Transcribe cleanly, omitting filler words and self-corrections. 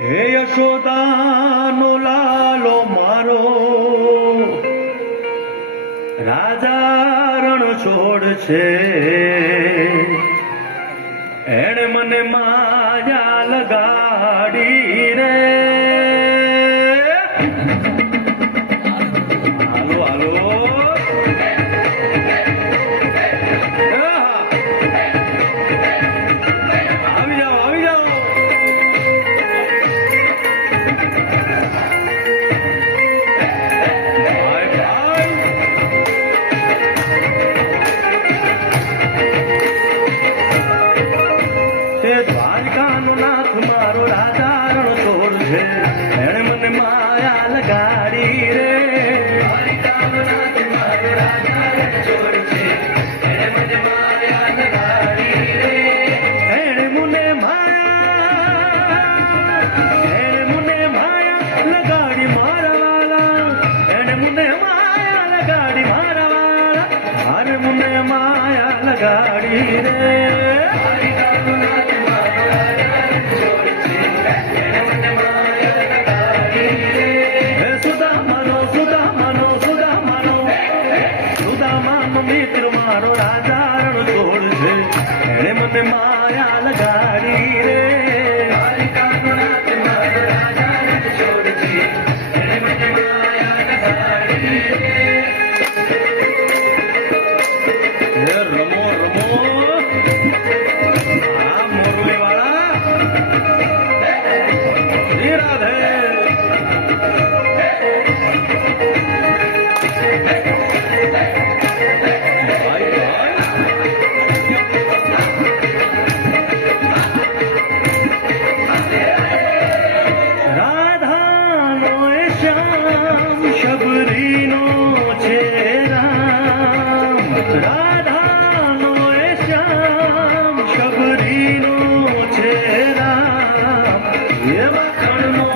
હે યશોદાનો લાલો મારો રાજા રણ છોડ છે એણે મને માયા લગાડી રે હાલો હાલો આવી જાઓ આવી જાઓ દ્વારકાનો નાથ મારો રાજા રણ છોડ છે એણે મને માયા લગાડી રે દ્વારકાનો નાથ મારો રાજા રણ છોડ છે એણે મને માયા લગાડી રે એણે મને માયા લગાડી મારા વાલા એણે મને માયા લગાડી મારા વાલા મારે મને માયા લગાડી રે મિત્ર મારો રાજા રણ છોડ છે એણે મને માયા લગાડી રે દ્વારકાનો નાથ મારો રાજા રણ છોડ છે એણે મને માયા લગાડી રે રમો રમો આ મોરલી વાળા શ્રી રાધે શબરીનો છે રામ રાધાનો એ શ્યામ શબરીનો છે રામ એ માખણનો